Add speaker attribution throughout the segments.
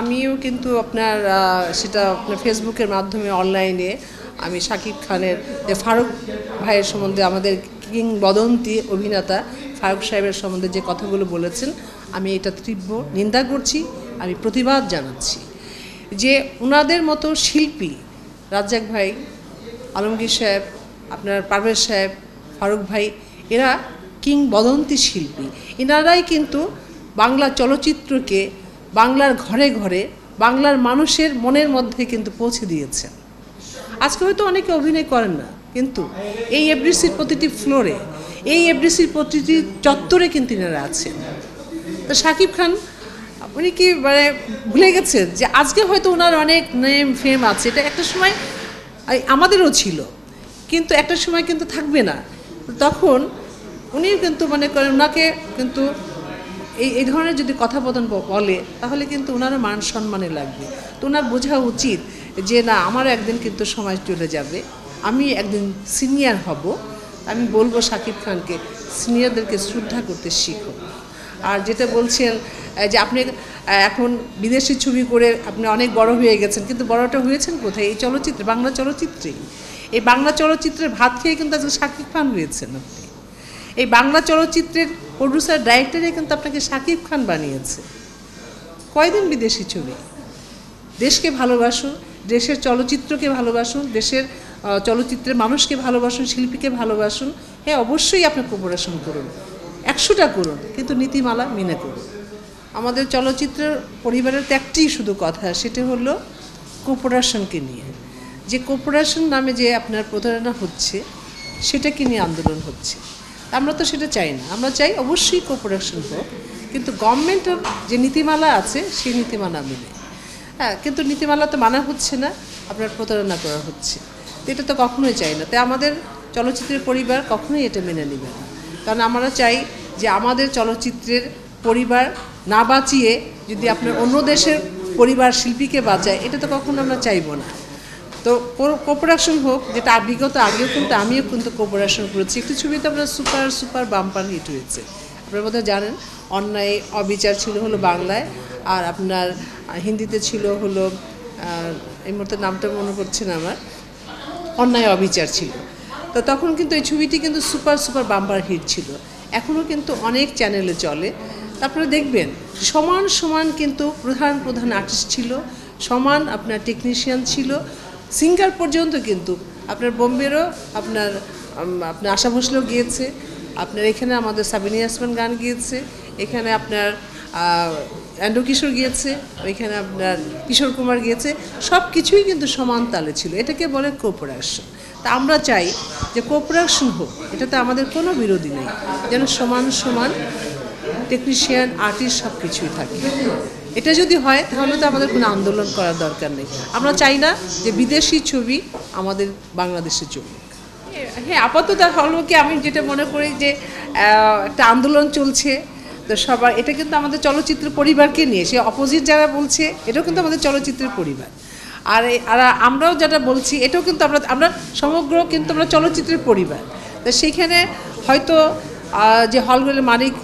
Speaker 1: আমিও কিন্তু আপনার সেটা আপনার ফেসবুকের মাধ্যমে, অনলাইনে আমি শাকিব খানের, যে ফারুক ভাইয়ের সম্বন্ধে আমাদের কিংবদন্তি অভিনেতা ফারুক সাহেবের সম্বন্ধে যে কথাগুলো বলেছেন, আমি এটা তীব্র নিন্দা করছি, আমি প্রতিবাদ জানাচ্ছি যে ওনাদের মতো শিল্পী রাজ্জাক ভাই, আলমগীর সাহেব, আপনার পারভেজ সাহেব, ফারুক ভাই, এরা কিংবদন্তি শিল্পী। এনারাই কিন্তু বাংলা চলচ্চিত্রকে বাংলার ঘরে ঘরে বাংলার মানুষের মনের মধ্যে কিন্তু পৌঁছে দিয়েছেন আজকে হয়তো অনেকে অভিনয় করেন না, কিন্তু এই এফডিসির প্রতিটি ফ্লোরে, এই এফডিসির প্রতিটি চত্বরে কিন্তু এনারা আছেন। তো শাকিব খান, উনি কি মানে ভুলে গেছেন যে আজকে হয়তো ওনার অনেক নেম ফেম আছে। এটা একটা সময় আমাদেরও ছিল, কিন্তু একটা সময় কিন্তু থাকবে না। তখন উনি কিন্তু মনে করেন ওনাকে কিন্তু এই এই ধরনের যদি কথাবোধন ব- বলে, তাহলে কিন্তু ওনারও মান সম্মানে লাগবে। তো ওনার বোঝা উচিত যে, না, আমারও একদিন কিন্তু সময় চলে যাবে। আমি একদিন সিনিয়র হব। আমি বলব শাকিব খানকে সিনিয়রদেরকে শ্রদ্ধা করতে শিখো। আর যেটা বলছেন যে আপনি এখন বিদেশি ছবি করে আপনি অনেক বড় হয়ে গেছেন, কিন্তু বড়টা হয়েছেন কোথায়? এই চলচ্চিত্রে, বাংলা চলচ্চিত্রেই। এই বাংলা চলচ্চিত্রের ভাত খেয়ে কিন্তু আজকে শাকিব খান হয়েছেন আপনি। এই বাংলা চলচ্চিত্রের প্রডিউসার ডাইরেক্টরে কিন্তু আপনাকে শাকিব খান বানিয়েছে। কয়দিন বিদেশি ছবি? দেশকে ভালোবাসুন, দেশের চলচ্চিত্রকে ভালোবাসুন, দেশের চলচ্চিত্রের মানুষকে ভালোবাসুন, শিল্পীকে ভালোবাসুন হ্যাঁ অবশ্যই আপনি কোপারেশন করুন। একশোটা করুন, কিন্তু নীতিমালা মেনে করুন। আমাদের চলচ্চিত্র পরিবারের একটিই শুধু কথা, সেটা হলো কোপারেশনকে নিয়ে। যে কোপারেশন নামে যে আপনার প্রতারণা হচ্ছে, সেটাকে নিয়ে আন্দোলন হচ্ছে। আমরা তো সেটা চাই না। আমরা চাই অবশ্যই কোপারেশন হোক, কিন্তু গভর্নমেন্টের যে নীতিমালা আছে, সেই নীতিমালা মেনে। হ্যাঁ কিন্তু নীতিমালা তো মানা হচ্ছে না, আপনার প্রতারণা করা হচ্ছে। এটা তো কখনোই চাই না। তাই আমাদের চলচ্চিত্রের পরিবার কখনোই এটা মেনে নেবে না। কারণ আমরা চাই যে আমাদের চলচ্চিত্রের পরিবার না বাঁচিয়ে যদি আপনার অন্য দেশের পরিবার শিল্পীকে বাঁচায়, এটা তো কখনো আমরা চাইব না। তো কোপারেশন হোক, যেটা বিগত, আগেও কিন্তু আমিও কিন্তু কোপারেশন করেছি। একটি ছবিতে আপনার সুপার সুপার বাম্পার হিট হয়েছে। আপনার বোধহয় জানেন, অন্যায়, অবিচার ছিল হলো বাংলায়, আর আপনার হিন্দিতে ছিল হলো এই মুহূর্তে নামটা মনে পড়ছে না আমার। অন্যায়, অবিচার ছিল। তো তখন কিন্তু এই ছবিটি কিন্তু সুপার সুপার বাম্পার হিট ছিল। এখনও কিন্তু অনেক চ্যানেলে চলে। তারপরে দেখবেন, সমান সমান কিন্তু প্রধান প্রধান আর্টিস্ট ছিল। সমান আপনার টেকনিশিয়ান ছিল। সিঙ্গার পর্যন্ত কিন্তু। আপনার বোম্বেরও আপনার আপনার আশা ভোসলেও গিয়েছে। আপনার এখানে আমাদের সাবিনী আসমান গান গিয়েছে। এখানে আপনার অ্যান্ড্রু কিশোর গিয়েছে। ওইখানে আপনার কিশোর কুমার গিয়েছে। সব কিছুই কিন্তু সমান তালে ছিল। এটাকে বলে কোপারেশন তা আমরা চাই যে কোপারেশন হোক এটাতে আমাদের কোনো বিরোধী নেই। যেন সমান সমান টেকনিশিয়ান, আর্টিস্ট সব কিছুই থাকে। এটা যদি হয়, তাহলে তো আমাদের কোনো আন্দোলন করার দরকার নেই। আমরা চাই না যে বিদেশি ছবি আমাদের বাংলাদেশের চলুক। হ্যাঁ আপাতত হলো কি, আমি যেটা মনে করি যে একটা আন্দোলন চলছে, তো সবার, এটা কিন্তু আমাদের চলচ্চিত্র পরিবারকে নিয়ে, সে অপোজিট যারা বলছে, এটাও কিন্তু আমাদের চলচ্চিত্রের পরিবার। আর আর আমরাও যেটা বলছি, এটাও কিন্তু আমরা আমরা সমগ্র কিন্তু আমরা চলচ্চিত্রের পরিবার। তো সেইখানে হয়তো যে হলগুলোর মালিক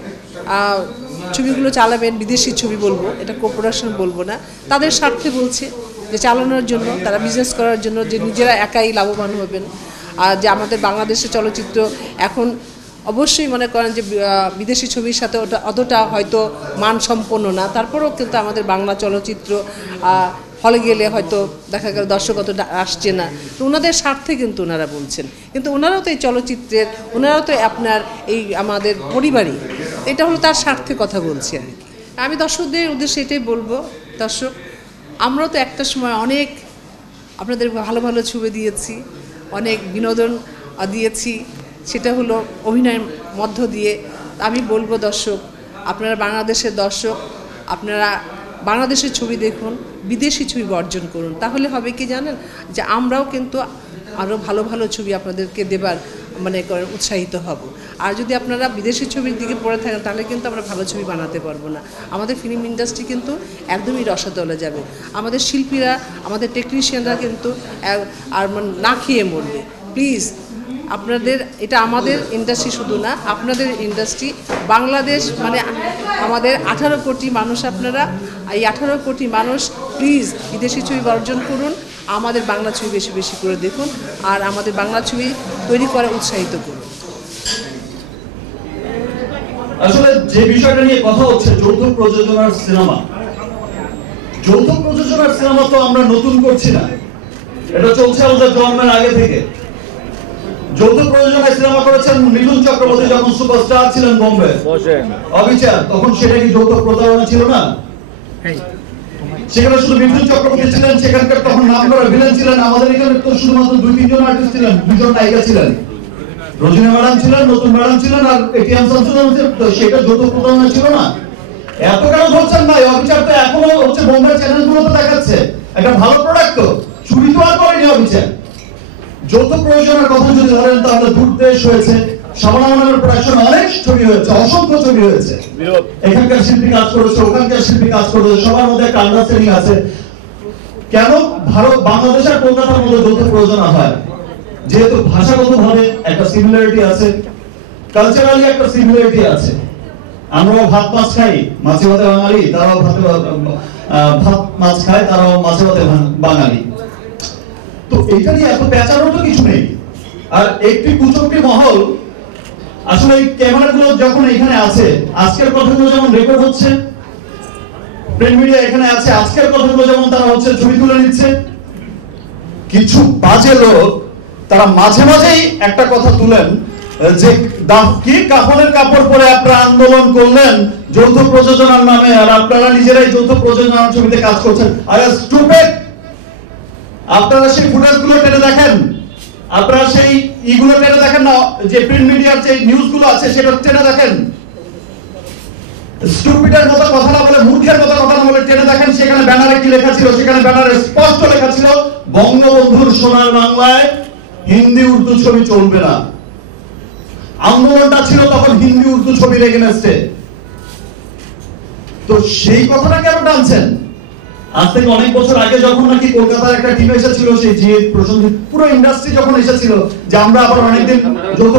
Speaker 1: ছবিগুলো চালাবেন, বিদেশি ছবি বলব, এটা কোপারেশন বলব না। তাদের স্বার্থে বলছে যে চালানোর জন্য, তারা বিজনেস করার জন্য যে নিজেরা একাই লাভবান হবেন। আর যে আমাদের বাংলাদেশের চলচ্চিত্র এখন অবশ্যই মনে করেন যে বিদেশি ছবির সাথে ওটা অতটা হয়তো মানসম্পন্ন না। তারপরেও কিন্তু আমাদের বাংলা চলচ্চিত্র হলে গেলে হয়তো দেখা গেল দর্শক অত আসছে না। তো ওনাদের স্বার্থে কিন্তু ওনারা বলছেন। কিন্তু ওনারাও তো এই চলচ্চিত্রের, ওনারাও তো আপনার এই আমাদের পরিবারই। এটা হলো তার স্বার্থে কথা বলছি আর কি। আমি দর্শকদের উদ্দেশ্যে এটাই বলব, দর্শক, আমরাও তো একটা সময় অনেক আপনাদের ভালো ভালো ছবি দিয়েছি, অনেক বিনোদন দিয়েছি, সেটা হলো অভিনয়ের মধ্য দিয়ে। আমি বলব, দর্শক, আপনারা বাংলাদেশের দর্শক, আপনারা বাংলাদেশের ছবি দেখুন, বিদেশি ছবি বর্জন করুন। তাহলে হবে কি জানেন? যে আমরাও কিন্তু আরও ভালো ভালো ছবি আপনাদেরকে দেবার মানে উৎসাহিত হব। আর যদি আপনারা বিদেশি ছবির দিকে পড়ে থাকেন, তাহলে কিন্তু আমরা ভালো ছবি বানাতে পারব না। আমাদের ফিল্ম ইন্ডাস্ট্রি কিন্তু একদমই রসাতলে যাবে। আমাদের শিল্পীরা, আমাদের টেকনিশিয়ানরা কিন্তু আর না খেয়ে মরবে। প্লিজ আপনাদের, এটা আমাদের ইন্ডাস্ট্রি শুধু না, আপনাদের ইন্ডাস্ট্রি বাংলাদেশ মানে আমাদের আঠারো কোটি মানুষ আপনারা, এই আঠারো কোটি মানুষ প্লিজ বিদেশি ছবি বর্জন করুন। আমাদের বাংলা ছবি বেশি বেশি করে দেখুন আর আমাদের বাংলা ছবি তৈরি করা উৎসাহিত করুন।
Speaker 2: আসলে যে বিষয়টা নিয়ে কথা হচ্ছে যৌথ প্রযোজনার সিনেমা। যৌথ প্রযোজনার সিনেমা তো আমরা নতুন করছি না। এটা চলছে আমাদের জন্মের আগে থেকে। যৌথ প্রযোজনায় সিনেমা করেছেন মিঠুন চক্রবর্তী যখন সুপারস্টার ছিলেন বোম্বে। অবিচার তখন সেটা কি যৌথ প্রতারণা ছিল না? সেখানে শুধু মিঠুন চক্রবর্তী ছিলেন সেখানকার তখন ভিলেন ছিলেন আমাদের এখানে তো শুধুমাত্র দুই তিনজন আর্টিস্ট ছিলেন দুজন নায়িকা ছিলেন। রোজিনা ম্যাডাম ছিলেন নতুন ম্যাডাম ছিলেন আর এটিএম শামসুল তো সেটা যৌথ প্রতারণা ছিল না। এত কেন ধরছেন ভাই? অবিচার তো এখনও হচ্ছে বোম্বে চ্যানেলগুলোতে দেখাচ্ছে। একটা ভালো প্রোডাক্ট তো। চুরি তো আর করেনি অবিচার যৌথ প্রয়োজনের কথা যদি ধরেন তাহলে দূরদেশ হয়েছে। শাবানা প্রোডাকশন অনেক ছবি হয়েছে অসংখ্য ছবি হয়েছে। এখানকার শিল্পী কাজ করেছে ওখানকার শিল্পী কাজ করেছে সবার মধ্যে একটা আন্ডারস্ট্যান্ডিং আছে। কেন ভারত বাংলাদেশ আর কলকাতার মধ্যে যৌথ প্রয়োজনা হয়? যেহেতু ভাষাগত ভাবে একটা সিমিলারিটি আছে কালচারালি একটা সিমিলারিটি আছে। আমরাও ভাত, মাছ খাই মাছে ভাতে বাঙালি, তারাও ভাতে ভাত, মাছ খায়, তারাও মাছে ভাতে বাঙালি। তো নিয়ে এত পেঁচানোর তো কিছু নেই। আর একটি কুচক্রি মহল, আসলে এই ক্যামেরাগুলো যখন এখানে আছে, আজকের কথাগুলো যেমন রেকর্ড হচ্ছে প্রিন্ট মিডিয়া এখানে আছে। আজকের কথাগুলো যেমন তারা হচ্ছে ছবি তুলে নিচ্ছে, কিছু বাজে লোক তারা মাঝে মাঝেই একটা কথা তুলেন যে কি? কাপড়ের কাপড় পরে আপনারা আন্দোলন করলেন, যৌথ প্রযোজনার নামে, আর আপনারা নিজেরাই যৌথ প্রযোজনার ছবিতে কাজ করছেন। আর স্টুপেড আপনারা সেই ফুটেজগুলো টেনে দেখেন। আপনারা সেই ইগুলো টেনে দেখেন না, যে প্রিন্ট মিডিয়ার যে নিউজগুলো আছে, সেটা টেনে দেখেন। স্টুপিডের মতো কথা না বলে মূর্খের মতো কথা না বলে টেনে দেখেন, সেখানে ব্যানারে কি লেখা ছিল? সেখানে ব্যানারে স্পষ্ট লেখা ছিল, বঙ্গবন্ধুর সোনার বাংলায় হিন্দি উর্দু ছবি চলবে না। আন্দোলনটা ছিল তখন হিন্দি উর্দু ছবির এগেনস্টে তো সেই কথাটা কেন টানছেন? আজ থেকে অনেক বছর আগে যখন নাকি কলকাতার একটা টিম এসেছিল, সেই পুরো ইন্ডাস্ট্রি যখন এসেছিল, যে আমরা আবার অনেকদিন যৌথ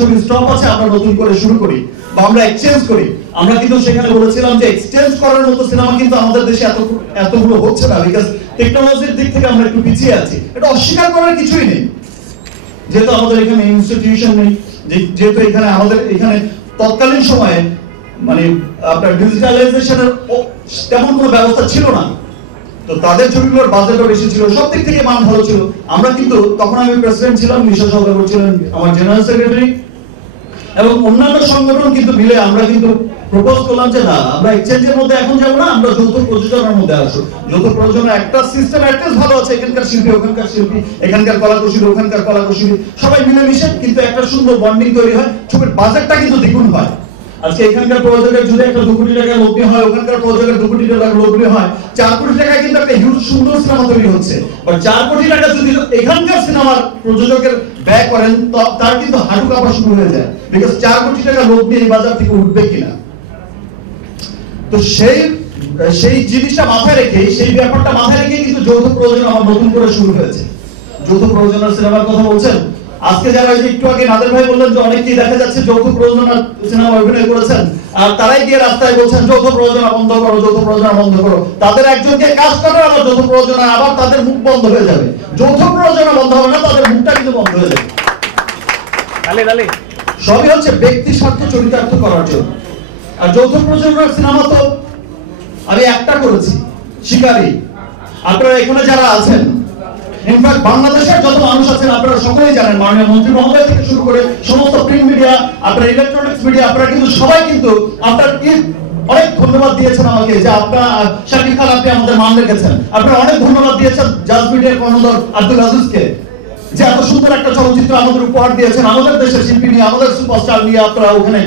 Speaker 2: ছবি স্টপ আছে, আমরা নতুন করে শুরু করি বা আমরা এক্সচেঞ্জ করি। আমরা কিন্তু সেখানে বলেছিলাম যে এক্সচেঞ্জ করার মতো সিনেমা কিন্তু আমাদের দেশে এত, এতগুলো হচ্ছে না বিকজ টেকনোলজির দিক থেকে আমরা একটু পিছিয়ে আছি। এটা অস্বীকার করার কিছুই নেই। যেহেতু আমাদের এখানে ইনস্টিটিউশন নেই যেহেতু এখানে আমাদের, এখানে তৎকালীন সময়ে মানে আপনার ডিজিটালাইজেশনের তেমন কোনো ব্যবস্থা ছিল না। তো তাদের ছবিগুলোর বাজেটও বেশি ছিল, সব দিক থেকে মান ভালো ছিল। আমরা কিন্তু তখন আমি প্রেসিডেন্ট ছিলাম, নিশা সরকার ছিলেন আমার জেনারেল সেক্রেটারি এবং অন্যান্য সংগঠন কিন্তু মিলে আমরা কিন্তু প্রপোজ করলাম যে, না, আমরা এক্সচেঞ্জের মধ্যে এখন যাব না, আমরা যৌথ প্রযোজনার মধ্যে আসো যৌথ প্রযোজনা একটা সিস্টেম অ্যাটলিস্ট ভালো আছে, এখানকার শিল্পী, ওখানকার শিল্পী, এখানকার কলাকুশলী, ওখানকার কলাকুশলী, সবাই মিলে মিশে কিন্তু একটা সুন্দর বন্ডিং তৈরি হয়। ছবির বাজেটটা কিন্তু দ্বিগুণ হয়। আজকে এখানকার প্রযোজকের যদি একটা দু কোটি টাকা লগ্নি হয়, ওখানকার প্রযোজকের দু কোটি টাকা লগ্নি হয়। চার কোটি টাকায় কিন্তু একটা হিউজ সুন্দর সিনেমা তৈরি হচ্ছে। বা চার কোটি টাকা যদি এখানকার সিনেমার প্রযোজকের ব্যয় করেন তার কিন্তু হাঁটু কাঁপা শুরু হয়ে যায়। বিকজ চার কোটি টাকা লগ্নি এই বাজার থেকে উঠবে কিনা? তো সেই সেই জিনিসটা মাথায় রেখে সেই ব্যাপারটা মাথায় রেখে কিন্তু যৌথ প্রয়োজন আমার নতুন করে শুরু হয়েছে। যৌথ প্রয়োজনের সিনেমার কথা বলছেন? আজকে যারা একটু আগে নাদের ভাই বললেন যে অনেকেই দেখা যাচ্ছে যৌথ প্রয়োজনের সিনেমা অভিনয় করেছেন আর তারাই গিয়ে রাস্তায় বলছেন যৌথ প্রয়োজনা বন্ধ করো যৌথ প্রয়োজনা বন্ধ করো। তাদের একজনকে কাজ করে আবার যৌথ প্রয়োজনা আবার তাদের মুখ বন্ধ হয়ে যাবে। যৌথ প্রয়োজনা বন্ধ হবে না তাদের মুখটা কিন্তু বন্ধ হয়ে যাবে। সবই হচ্ছে ব্যক্তি স্বার্থ চরিতার্থ করার জন্য। আর যৌথ প্রযোজনার সিনেমা তো আমি একটা করেছি শিকারি। আপনারা এখানে যারা আছেন ইনফ্যাক্ট বাংলাদেশের যত মানুষ আছেন, আপনারা সকলেই জানেন, মাননীয় মন্ত্রী মহোদয় থেকে শুরু করে সমস্ত প্রিন্ট মিডিয়া আপনার ইলেকট্রনিক্স মিডিয়া আপনারা কিন্তু সবাই কিন্তু আপনার অনেক ধন্যবাদ দিয়েছেন আমাকে যে আপনার শাকিব খান আপনি আমাদের মান রেখেছেন। আপনারা অনেক ধন্যবাদ দিয়েছেন জাজ মিডিয়ার আব্দুল আজিজকে যে এত সুন্দর একটা চলচ্চিত্র আমাদের উপহার দিয়েছেন। আমাদের দেশের শিল্পী নিয়ে, আমাদের সুপারস্টার নিয়ে আপনারা ওখানে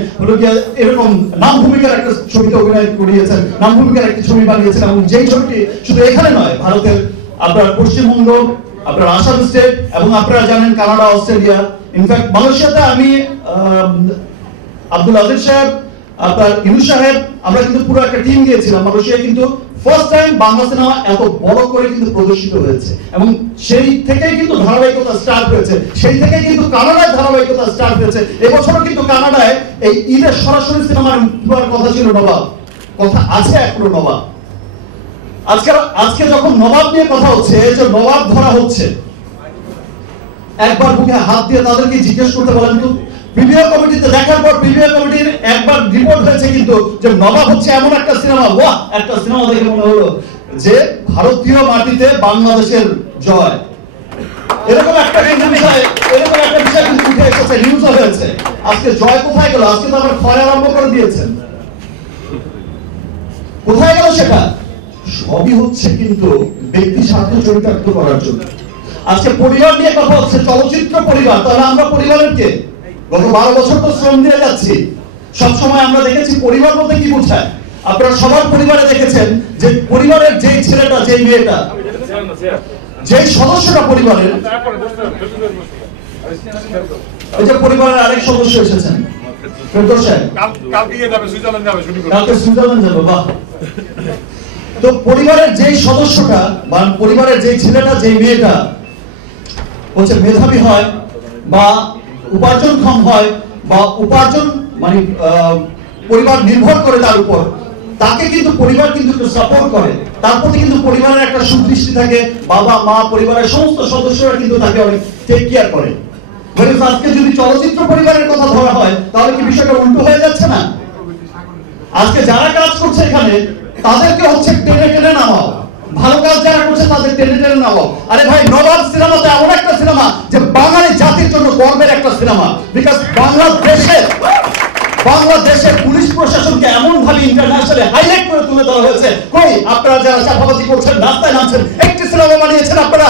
Speaker 2: এরকম নাম ভূমিকার একটা ছবিতে অভিনয় করিয়েছেন নাম ভূমিকার একটি ছবি বানিয়েছেন এবং যেই ছবিটি শুধু এখানে নয়, ভারতের আপনার পশ্চিমবঙ্গ, আপনার আসাম স্টেট, এবং আপনারা জানেন কানাডা, অস্ট্রেলিয়া। ইনফ্যাক্ট মালয়েশিয়াতে আমি আব্দুল আজিজ সাহেব, আপনার ইনু সাহেব, আমরা কিন্তু পুরো একটা টিম গিয়েছিলাম। মালয়েশিয়া কিন্তু ফার্স্ট টাইম বাংলা সিনেমা এত বড় করে কিন্তু প্রদর্শিত হয়েছে। এবং সেই থেকেই কিন্তু ধারাবাহিকতা স্টার্ট হয়েছে। সেই থেকেই কিন্তু কানাডায় ধারাবাহিকতা স্টার্ট হয়েছে। এবছরও কিন্তু কানাডায় এই ঈদের সরাসরি সিনেমার কথা ছিল নবাব। কথা আছে এখনও নবাব। আজকে যখন নবাব নিয়ে কথা হচ্ছে যে নবাব ধরা হচ্ছে, একবার হাত দিয়ে তাদেরকে জিজ্ঞেস করতে তো কমিটিতে দেখার পর কমিটির একবার রিপোর্ট হয়েছে কিন্তু যে নবাব হচ্ছে এমন একটা সিনেমা একটা সিনেমা দেখে মনে হলো যে ভারতীয় মাটিতে বাংলাদেশের জয়। এরকম একটা বিষয়, এরকম একটা বিষয় কিন্তু উঠে এসেছে নিউজ হয়েছে। আজকে জয় কোথায় গেল? আজকে তো আবার আরম্ভ করে দিয়েছেন। কোথায় গেল সেটা? সবই হচ্ছে কিন্তু ব্যক্তি স্বার্থ চরিতার্থ করার জন্য। আজকে পরিবার নিয়ে কথা হচ্ছে চলচ্চিত্র পরিবার তাহলে আমরা পরিবারের কে? গত বারো বছর তো শ্রম দিয়ে যাচ্ছি। সবসময় আমরা দেখেছি পরিবার বলতে কি বোঝায়? আপনারা সবার পরিবারে দেখেছেন যে পরিবারের যেই ছেলেটা যেই মেয়েটা যেই সদস্যটা পরিবারের ওই যে পরিবারের আরেক সদস্য এসেছেন।
Speaker 3: কালকে সুইজারল্যান্ড যাব
Speaker 2: বাহ। তো পরিবারের যেই সদস্যটা বা পরিবারের যেই ছেলেটা, যেই মেয়েটা হচ্ছে মেধাবী হয় বা উপার্জনক্ষম হয় বা উপার্জন মানে পরিবার নির্ভর করে তার উপর, তাকে কিন্তু পরিবার কিন্তু সাপোর্ট করে। তার প্রতি কিন্তু পরিবারের একটা সুদৃষ্টি থাকে। বাবা, মা, পরিবারের সমস্ত সদস্যরা কিন্তু তাকে অনেক টেক কেয়ার করে। আজকে যদি চলচ্চিত্র পরিবারের কথা ধরা হয়, তাহলে কি বিষয়টা উল্টো হয়ে যাচ্ছে না? আজকে যারা কাজ করছে এখানে তাদেরকে হচ্ছে টেনে টেনে নামাও। ভালো কাজ যারা করছে তাদের টেনে টেনে নামাও। আরে ভাই, নবাব সিনেমা তো এমন একটা সিনেমা যে বাঙালি জাতির জন্য গর্বের একটা সিনেমা। বিকজ বাংলাদেশের বাংলাদেশের পুলিশ প্রশাসনকে এমন ভাবে ইন্টারন্যাশনালে হাইলাইট করে তুলে ধরা হয়েছে। কই, আপনারা যারা চাপাবাজি করছেন, রাস্তায় নামছেন, একটি সিনেমা বানিয়েছেন আপনারা?